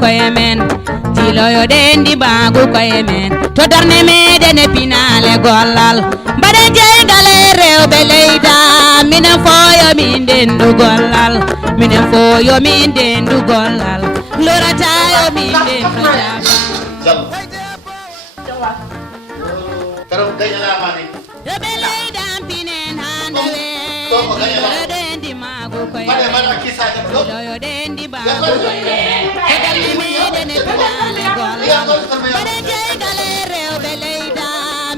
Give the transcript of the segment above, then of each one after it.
koye men tiloyo dendi bagu koye men to darne meɗen e pinale gollal mbaɗen jeygale rewɓe leyda minen foyo min dendu gollal minen foyo min dendu gollal loratayo min dendu rewɓe leyda pinen handawe dendi magu koye tiloyo dendi bagu koye men to darne meɗen e pinale gollal mbaɗen jeygale rewɓe leyda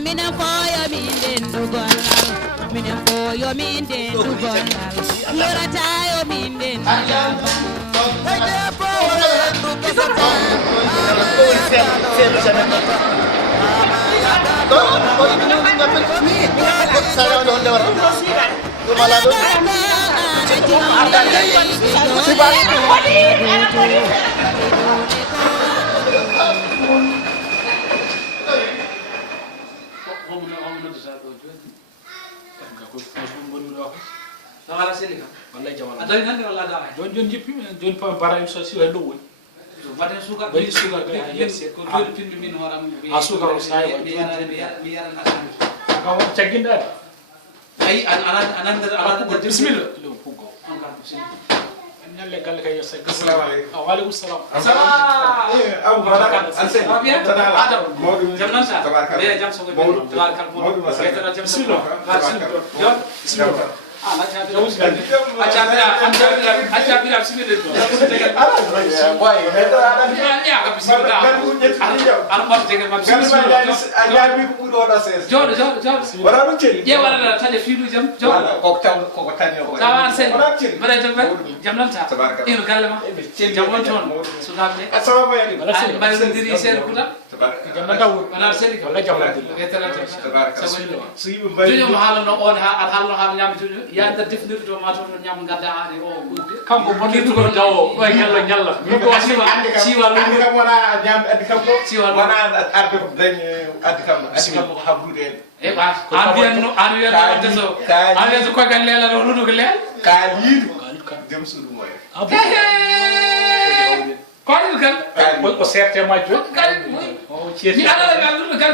minen foyo min dendu gollal minen foyo min dendu gollal loratayo min dendu Jon jippi jon pam para im so si hello woni Baden suka bari suka ko yes ko jodi pindu min horam asuka o sai mi yaran asan ka won taginda ay anan ko bismillah lo fugo on ka nyalle gal kay sa assalamu alaykum wa alaykum assalam abu baraka anse adam modu jamnan sa be jam so ko tabarakal modu betara jam so yo bismillah Acabira bismillah. boy Ya ka bismillah. Ana ma tegal ma bismillah. Anya bi ku do da ses. Jor. Wara dun celi. Ye wala da taje fidu jam. Jor. Ko tani ko. Tawa sen. Bara jam jam nan ta. Ino galama. Jam won ton. Sunable. Asaba bayani. Bara ndiri ser kula. jam nan dawo Wala seri ko. wala jam nan Betara ta. Sabullo. Suyi bay. Juno mahala no on ha athalno ha nyam juno. Ya da defnir do ma ton nyam gadda ani o gudde. kanko bonirdu ko dawo way nyalla mi ko Siwa andi kam wona nyam andi kam ko Siwa wona arde ko dañ andi kam ko habrude e ba an wiyanno wadde so an wiya so koygal leela ɗo ruduko leel ka yiidu dem sudu moy koɗiɗo kan o serte majjo o mi aɗaɗa ngal ɗum kan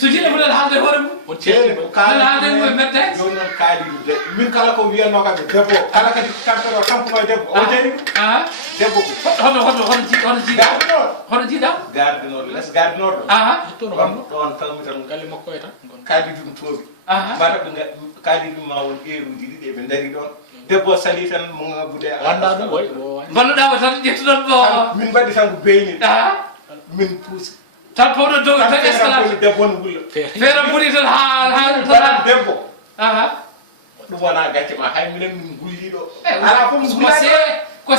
to jiɗa muɗen haalde hoore mum o certi kala haalde mum e medde joni non kaalidude min kala ko wiyanno kam debbo kala kadi tampero tampuma debbo o jeri debbo hono jiiɗa gardinor les gardinor tono don tawmi tan galle makko e tan kaalidu dum tobi mata be kaalidu ma won eeruji didi be dari don debbo sali tan mo ngabude wanda dum way balluɗama tan ƴettuɗon bo min mbaɗi tan ko beyni min puusi tan powɗo dow tan escalade debbo no wulla feere ɓuuri tan ha debbo ɗum wona gacce ma hay minen min gulliɗo ala fof ko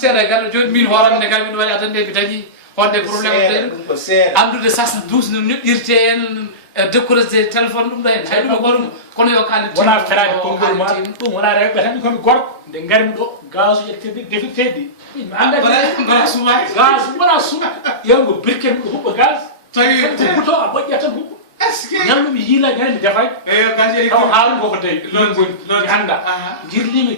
seeɗa garɗo joni min horamne kam min waɗi atande mi dañi honde probléme ko seeɗa andude sas douce no neɗɗirte en découragé téléphone ɗum ɗo hen hay ɗum gorum kono yo kaali wona ferade konngol ma ɗum wona rewɓe tan komi gorko nde garmi ɗo gaz ƴettede defirteɗi bala suuma gaz wona suuma yewngo birken ko huɓɓa gaz tawi ko buto a ɓoƴƴat tan huɓɓa ñallu mi yiila ñande mi defay taw haalum koko tawi mi anda jirlimi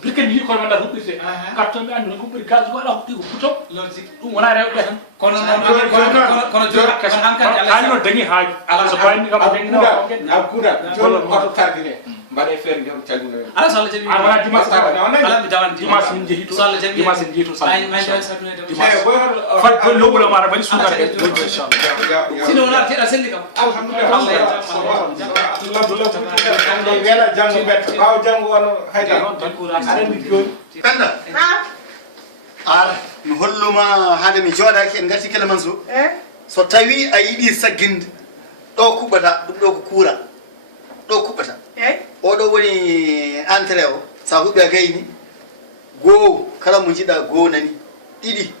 birken mi yi kono wandata huɓɓirte carton mi andi no huɓɓiri gaz waɗa huɓɓi ko buto ɗum wona rewɓe tan kono haali noon dañi haaju so bayni kam kuuɗa joni oto tardine mbaɗe feere jom calmino ala so Allah jaɓi wona dimanche ala mi dawan dimanche min jeehi to so Allah jaɓi dimanche min jeehi to fat ko lowula mara mbaɗi sukar ɓe inchallah sino wona teɗa selli kam alhamdulillah wela janggo bet ɓaw janggo wono hayda aɗa ndi joni penda mi holluma hade mi jooɗaki en garti kele man so tawi a yiɗi sagginde ɗo kuɓɓata ɗum ɗo ko kuura ɗo kuɓɓata oɗo woni entrée o sa huɓɓi a gayni goho kala mo jiɗa goho nani ɗiɗi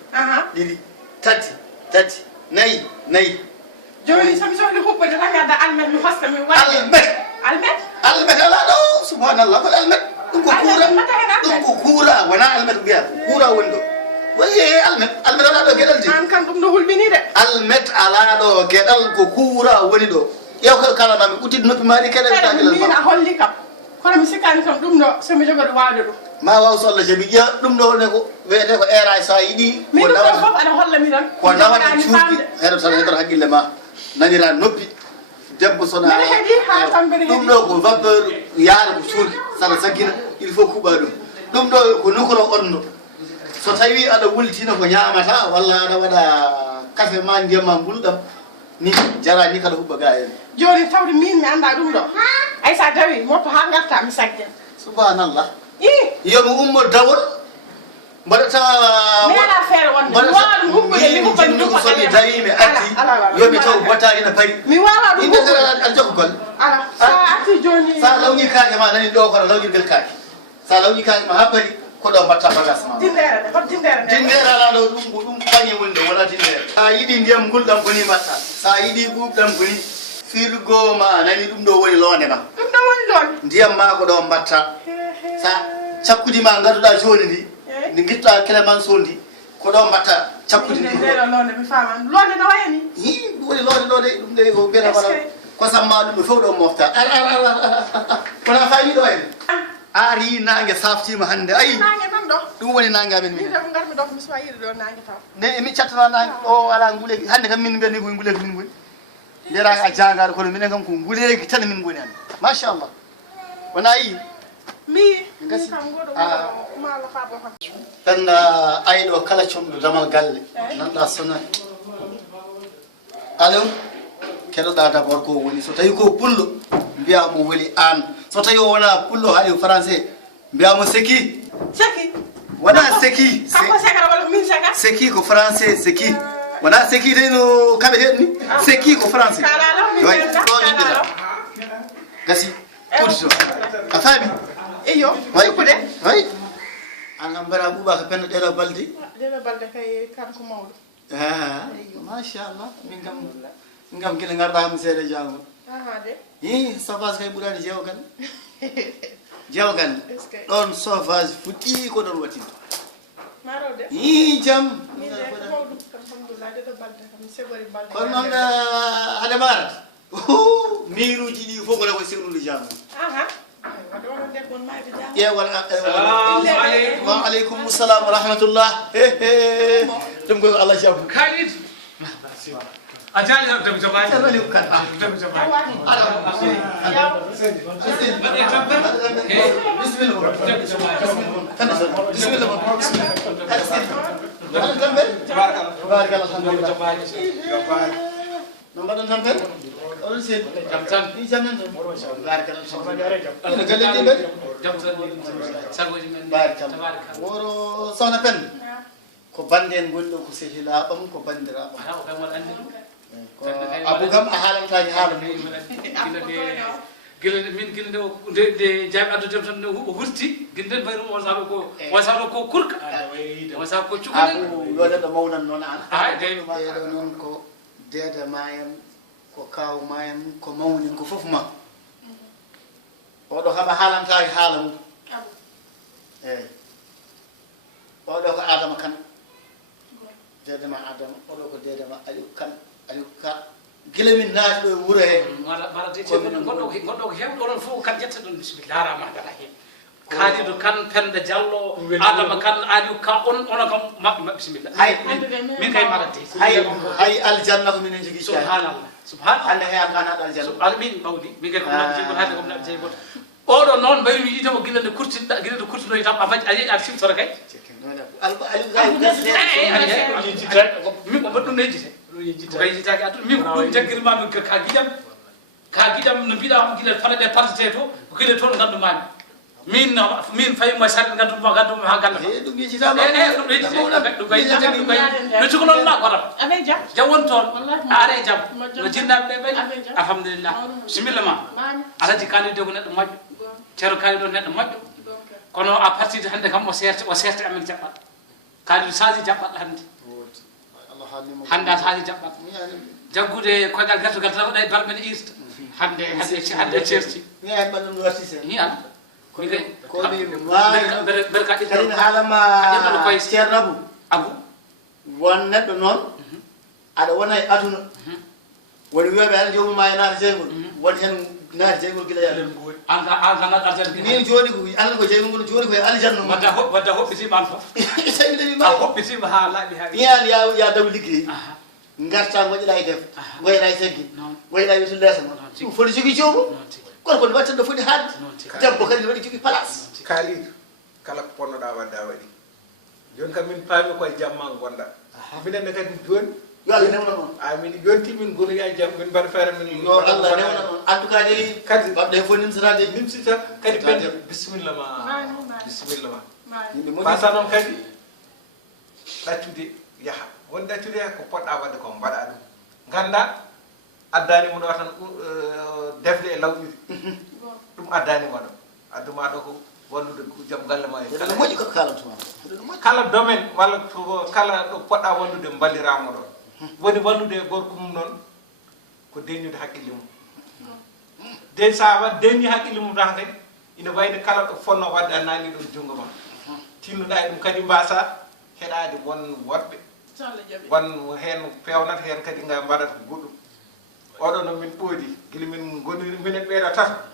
tati nayyi joni somi sohli huɓɓude tan gadda almet mi hosta mi waɗa almet ala ɗo subhanallah koɗo almet ɗum ko kuura wona almet mbiya kuura woni ɗo wayi almet ala ɗo gueɗal an kan ɗum no hulɓini de almet ala ɗo gueɗal ko kuura woni ɗo ƴew ko kalanami uddide noppi maɗi keɗen min a holli kam kono mi sikkani kam ɗum ɗo somi jogoɗo wawde ɗum ma waw so Allah jabi ƴeewa ɗum ɗo ne ko wiyete ko era so a yiɗi min ɗum ɗo fof aɗa holla mi tan ko nawata cuuɗi heɗo tan heɗoto haqqille ma nanira noppi debbo sona ɗum ɗo ko vapeur yaara ko cuuɗi saɗa saggina il faut kuɓa ɗum ɗo ko nukoro onno so tawi aɗa wultina ko ñamata walla aɗa waɗa café ma ndiyam ma gulɗam ni jara ni kala huɓɓa ga hen joni tawde min mi anda ɗum ɗo ay sa dawi motto ha garta mi saggen subhanallah yomi ummo dawol mbaɗata meeɗa feere wonde mi wawa ɗum hubbude mi hubba mi ɗum somi dawi mi arti yomi taw battari no pari mi wawa ɗum inde aɗa jokko golle ala sa arti joni sa lawñi kaake ma nani ɗo kono lawñirgel kaake sa lawñi kaake ma ha pari ko ɗo mbatta bagage ma tindere de hot tindere de tindere ala ɗo ɗum pañe woni ɗo wona tindere sa yiɗi ndiyam gulɗam koni mbatta sa yiɗi ɓuuɓɗam koni firgo ma nani ɗum ɗo woni londe ma ɗum ɗo woni ɗon ndiyam ma ko ɗo mbatta sa cakkudi ma gadduɗa joni ndi ndi guitta clémence ndi ko ɗo mbatta cakkudi ndi ndeɗo londe mi fama londe no wayani ɗum woni londe ɗo de ɗum de ko mbiyata wala kosam ma ɗum ɗo fof ɗo mofta kona fami ɗo en ari nangue saftima hande ayi nangue nan ɗo ɗum woni nangue amen min ɗo garmi ɗo mi suwa yiide ɗo nangue taw ne mi cattana nangue o ala nguleki hande kam min mbiyani koye nguleki min goni mbiyata a jangaɗo kono minen kam ko nguleki tan min goni hande machallah wona yi mi kam goɗo maalo fa bo kam penda ayɗo kala comɗo damal galle nanɗa sonani alo keɗoɗa d' abord ko woni so tawi ko pullo mbiyamo woni an so tawi o wona pullo haali français mbiyamo seki seki wona seki kanko sekara walla min seka seki ko français seki wona seki de no kaɓe heɗ ni seki ko français ɗo yiɗɗeta gasi udito a faami eyo sukkude way an kam mbaɗa ɓuuɓaka penno ɗeɗo balde ɗeɗo balde kay kanko mawɗo machallah min kam guila garɗa kam seeɗa jangol de i sauvage kay ɓuurani jewgande jewgande ɗon sauvage fuɗɗi ko ɗon watinto marode i jam kono noon haade marata miruji ɗi fof gona ko sirnude jamum wa aleykum salam wa rahmatullah ɗum koy Allah jabu Khalid a jaali ɗum jogaani ceerno aliou kan ɗum jogaani tabarakallah alhamdulillah no mbaɗon tampere oɗon seedi jam tan i jam nan tan barakallah ene galle ɗi mbaɗi jam tan sagoji men barakallah woro sohna pen ko bande en gonɗo ko sehilaɓam ko bandiraɓam ala o kam waɗa anndi ɗum ko abou kam a haalamtaki haala muɗum gila nde jaaɓi addu jam tan o hurti gila nden bayrum on saɗo ko kurka on saɗa ko cukalel abou yo neɗɗo mawnan noon an ɗeɗo noon ko deede ma en ko kaw ma en ko mawnin ko fof ma oɗo kam a haalantaki haala mum eyyi oɗo ko adama kane dedema adama oɗo ko dedema aliou kane aliou ka gila min naati ɗo e wuuro he goɗɗo ko hewɗo oɗon fof kan jetta ɗon bisimilla larama dara hen kaalido kan penda diallo adama kan aliou ka onon kam mabɓe bisimilla min kay maɗa hay aljanna ko minen jogui subhanallah subhanallah hande he an anaɗo aljanna min mawɗi min kay ko mabɓe jeygol hande ko mabɓe jeygol oɗo noon mbayri mi yitamo guila nde kurtinɗa guila nde kurtinoy tam a faji a yeeƴi aɗa simtora kay min ko mbaɗɗum no yejjite ko yejjitaki addude min ko ɗum jaggirmami ka guiɗam no mbiɗa guila paɗaɗe partete to ko guila toon gandumami min fayimo sarde ganduma ha ganda ɗum yejitama ɗum yejjite ɗum kay no cukalon ma kotam jam woni toon a are jaam no jinnaɓe ɓe ɓayni alhamdulillah bisimilla ma alaji kalide ko neɗɗo moƴƴo ceerno kalide o neɗɗo moƴƴo kono a partide hande kam o serte amen jaɓɓat kalide change jaɓɓat hande a change jaɓɓat jaggude koygal gertogal tan waɗa e balɗe men irta hande certi mi hen ɓaɗum no wartise ni an komi mayi kadine haalama ceerno abou won neɗɗo noon aɗa wona e aduna woni wiyoɓe aɗa jomuma e naata jeygol woni hen naati jaygol gila yaade an arjanti min joni ko Allah ko jaygol joni ko aljanna wadda hoɓɓitiima an fof tawi dawi a ma hoɓɓitiima haa laaɓi haa yan ya daw liggey ngarta ngoƴƴa e def ngoyɗa e teggin ngoyɗa witu leesa noon ɗum foti jogui joomum kono ko wattanɗo foti haadde debbo kadi waɗi jogui place kaaliɗo kala ko ponnoɗa wadde a waɗi joni kam min paami koye jamma gonɗa minenne kadi joni yo Allah newna noon min jonti min gonoya jaam min mbaɗa feere min yo Allah newna noon en tout cas de kadi baɗɗo e fof nimsatade nimsita kadi ɓende bisimilla ma yimɓe moƴƴi fasa noon kadi ɗaccude yaaha won ɗaccude ko poɗɗa wadde ko mbaɗa ɗum ganda addani mo ɗo tan defde e lawƴude ɗum addani ma ɗo adduma ɗo ko wallude jaam galle ma ene moƴƴi koko kalamtuma kala domaine walla kala ɗo poɗɗa wallude balliramo ɗon woni wallude e gorko mum noon ko deññude haqqille mum de sa wat deññi haqqille mum tan kadi ina wayde kala ɗo fonno wadde a naani ɗon junngo ma tinnuɗa e ɗum kadi mbasa heɗade won woɗɓe won hen pewnata hen kadi ga mbaɗata ko goɗɗum oɗo no min ɓoodi guila min goni minen ɓeeɗa tata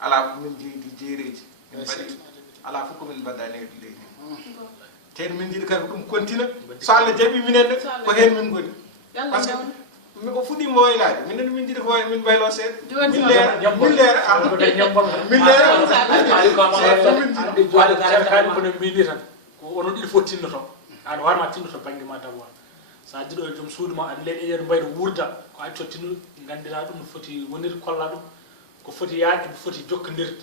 ala min jeeydi jeereji min mbaɗi ala fof komin mbaddani e leydi te min jiiɗi kadi ɗum continue so Allah jaɓi minenne ko hen min goni par ce que o fuɗɗima waylade minen min jiiɗi ko min baylo seeɗa min leera kaali kono mbini tan ko onon ɗiɗi fof tinnoto aɗa warma tinnoto banggue ma d'abord sa jiɗo e joom suudu ma aɗa leeɗe ƴeeɗo mbayro wuurda ko acco tinnude gandira ɗum no foti wonirde kolla ɗum ko foti yaade ko foti jokkodirde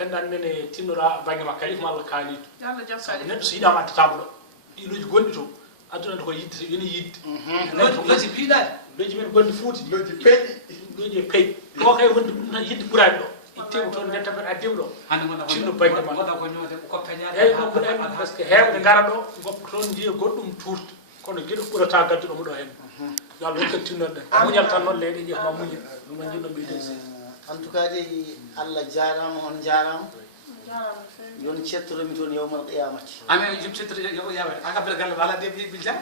penɗan nene tinnoɗa banggue ma kalif ma Allah kaaliɗo neɗɗo so yiɗama addatama ɗo ɗiloji gonɗi to adduna ko yidde yoni yidde loji piiɗaɗi loji men gonɗi fuuti loji peeƴi loji e pey ɗo kay wonde ɗum tan yidde ɓurani ɗo itteɓe toon ndettamen addiɓe ɗo tinno banggue ma woda ko ñoode ko peñade eyyi ɗum mbiɗa andi par ce que hewɓe gara ɗo goppa toon jiiya goɗɗum tuurta kono gueɗo ɓurata gadduɗomo ɗo hen yo Allah hokkat tinnoɗen muñal tan noon leyɗe ƴeef ma muña ɗum jinno mbiɗen en tout cas de Allah jarama on jarama yon cettoromi toon yawmal qiyamati amen jum cettoro yo yawete a gabbere galle ala de bil jam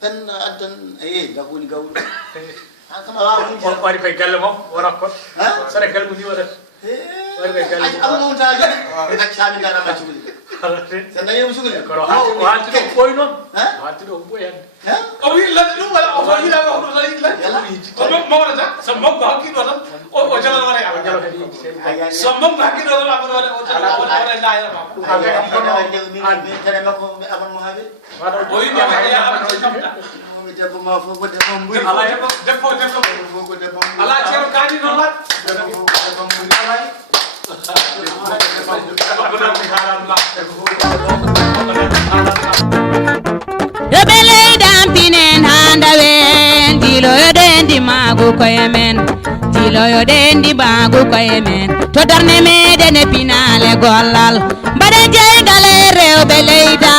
ben addan eyi gak woni gawɗo an kam a wawa on waɗi koye galle mom wona kon saɗa galle mum ni waɗata waɗi koye galle amamum ta joni gaccami garama cukalel sen dañima cukalel kono o halti ɗo ɓooyi noon o halti ɗo ɓooyi hande o wi lati ɗum wala o yiɗama ko ɗum tan yiɗi lati o mawɗata so maggo hakkiɗo tan o jalal waɗa o jalo kadi yiɗi so maggo hakkiɗo tan amoɗo waɗa o jalal waɗa layirama min tane makko aman mo haɓe o yiɗi ya amadou kamta mi debbo ma fof ko debbo mburi ala debbo fof ko debbo ala ceero kaani noon lat debbo mburi alay yoɓe leydampinen handawen jiloyoɗen di magu koye men jiloyoɗen di magu koye men to darne meɗen e pinale gollal mbaɗen jeygal e rewɓe leyda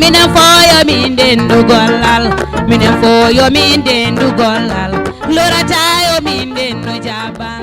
minen foyomin ndendu gollal minen foyomin ndendu gollal loratayomin ndendu jabal